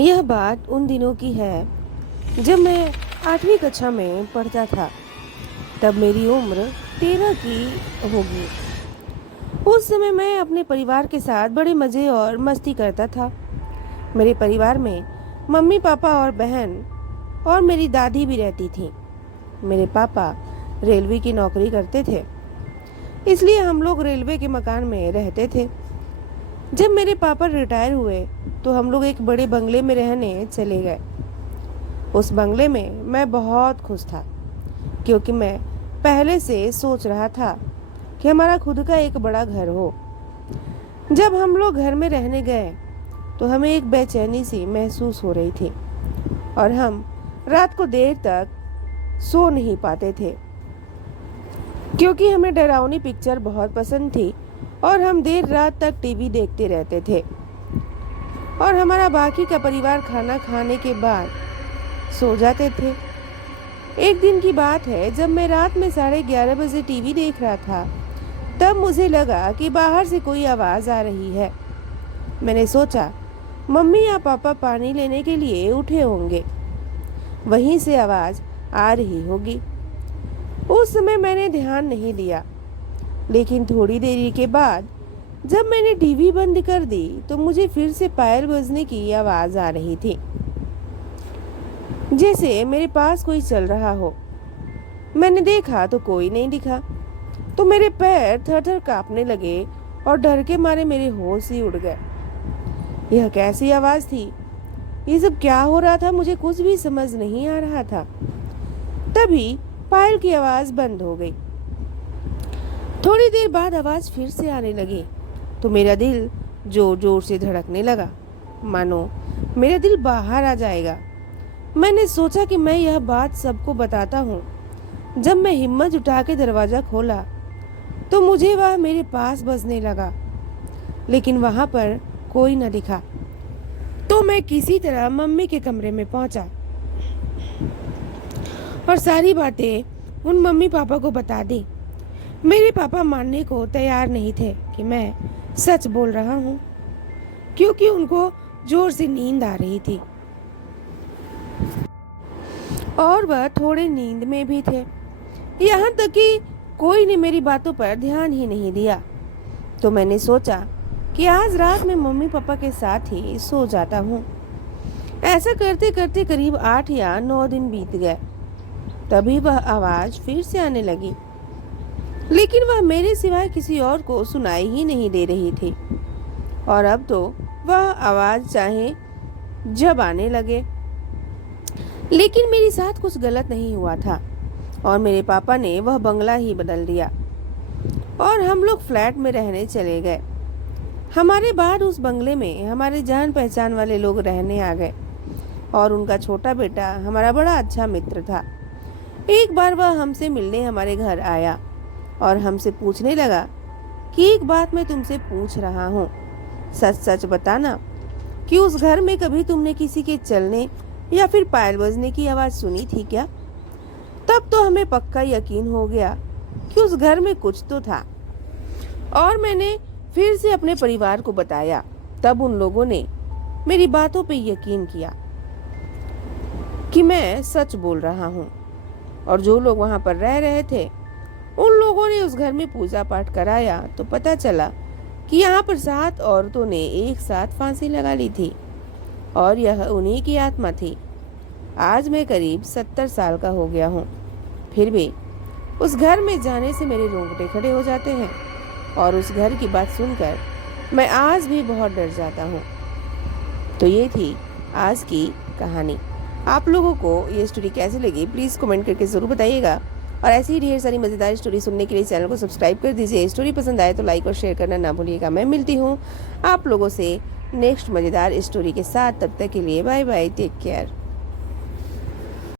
यह बात उन दिनों की है जब मैं 8वीं कक्षा में पढ़ता था। तब मेरी उम्र 13 की होगी। उस समय मैं अपने परिवार के साथ बड़े मज़े और मस्ती करता था। मेरे परिवार में मम्मी पापा और बहन और मेरी दादी भी रहती थी। मेरे पापा रेलवे की नौकरी करते थे, इसलिए हम लोग रेलवे के मकान में रहते थे। जब मेरे पापा रिटायर हुए तो हम लोग एक बड़े बंगले में रहने चले गए। उस बंगले में मैं बहुत खुश था, क्योंकि मैं पहले से सोच रहा था कि हमारा खुद का एक बड़ा घर हो। जब हम लोग घर में रहने गए तो हमें एक बेचैनी सी महसूस हो रही थी और हम रात को देर तक सो नहीं पाते थे, क्योंकि हमें डरावनी पिक्चर बहुत पसंद थी और हम देर रात तक टीवी देखते रहते थे। और हमारा बाकी का परिवार खाना खाने के बाद सो जाते थे। एक दिन की बात है, जब मैं रात में 11:30 बजे टीवी देख रहा था, तब मुझे लगा कि बाहर से कोई आवाज़ आ रही है। मैंने सोचा मम्मी या पापा पानी लेने के लिए उठे होंगे, वहीं से आवाज़ आ रही होगी। उस समय मैंने ध्यान नहीं दिया, लेकिन थोड़ी देरी के बाद जब मैंने टीवी बंद कर दी तो मुझे फिर से पायल बजने की आवाज़ आ रही थी, जैसे मेरे पास कोई चल रहा हो। मैंने देखा तो कोई नहीं दिखा, तो मेरे पैर थर थर कांपने लगे और डर के मारे मेरे होश ही उड़ गए। यह कैसी आवाज़ थी, ये सब क्या हो रहा था, मुझे कुछ भी समझ नहीं आ रहा था। तभी पायल की आवाज़ बंद हो गई। थोड़ी देर बाद आवाज़ फिर से आने लगी तो मेरा दिल जोर जोर से धड़कने लगा, मानो मेरा दिल बाहर आ जाएगा। मैंने सोचा कि मैं यह बात सबको बताता हूँ। जब मैं हिम्मत उठा के दरवाज़ा खोला तो मुझे वह मेरे पास बजने लगा, लेकिन वहाँ पर कोई न दिखा। तो मैं किसी तरह मम्मी के कमरे में पहुँचा और सारी बातें उन मम्मी पापा को बता दी। मेरे पापा मानने को तैयार नहीं थे कि मैं सच बोल रहा हूँ, क्योंकि उनको जोर से नींद आ रही थी और वह थोड़े नींद में भी थे। यहाँ तक कि कोई ने मेरी बातों पर ध्यान ही नहीं दिया। तो मैंने सोचा कि आज रात में मम्मी पापा के साथ ही सो जाता हूँ। ऐसा करते करते करीब 8 या 9 दिन बीत गए। तभी वह आवाज़ फिर से आने लगी, लेकिन वह मेरे सिवाय किसी और को सुनाई ही नहीं दे रही थी। और अब तो वह आवाज़ चाहे जब आने लगे, लेकिन मेरे साथ कुछ गलत नहीं हुआ था और मेरे पापा ने वह बंगला ही बदल दिया और हम लोग फ्लैट में रहने चले गए। हमारे बाद उस बंगले में हमारे जान पहचान वाले लोग रहने आ गए और उनका छोटा बेटा हमारा बड़ा अच्छा मित्र था। एक बार वह हमसे मिलने हमारे घर आया और हमसे पूछने लगा कि एक बात मैं तुमसे पूछ रहा हूँ, सच सच बताना कि उस घर में कभी तुमने किसी के चलने या फिर पायल बजने की आवाज़ सुनी थी क्या? तब तो हमें पक्का यकीन हो गया कि उस घर में कुछ तो था और मैंने फिर से अपने परिवार को बताया। तब उन लोगों ने मेरी बातों पे यकीन किया कि मैं सच बोल रहा हूँ। और जो लोग वहाँ पर रह रहे थे, उन लोगों ने उस घर में पूजा पाठ कराया तो पता चला कि यहाँ पर 7 औरतों ने एक साथ फांसी लगा ली थी और यह उन्हीं की आत्मा थी। आज मैं करीब 70 साल का हो गया हूँ, फिर भी उस घर में जाने से मेरे रोंगटे खड़े हो जाते हैं और उस घर की बात सुनकर मैं आज भी बहुत डर जाता हूँ। तो ये थी आज की कहानी। आप लोगों को ये स्टोरी कैसी लगी प्लीज़ कमेंट करके ज़रूर बताइएगा और ऐसी ही ढेर सारी मज़ेदार स्टोरी सुनने के लिए चैनल को सब्सक्राइब कर दीजिए। स्टोरी पसंद आए तो लाइक और शेयर करना ना भूलिएगा। मैं मिलती हूँ आप लोगों से नेक्स्ट मज़ेदार स्टोरी के साथ। तब तक के लिए बाय बाय, टेक केयर।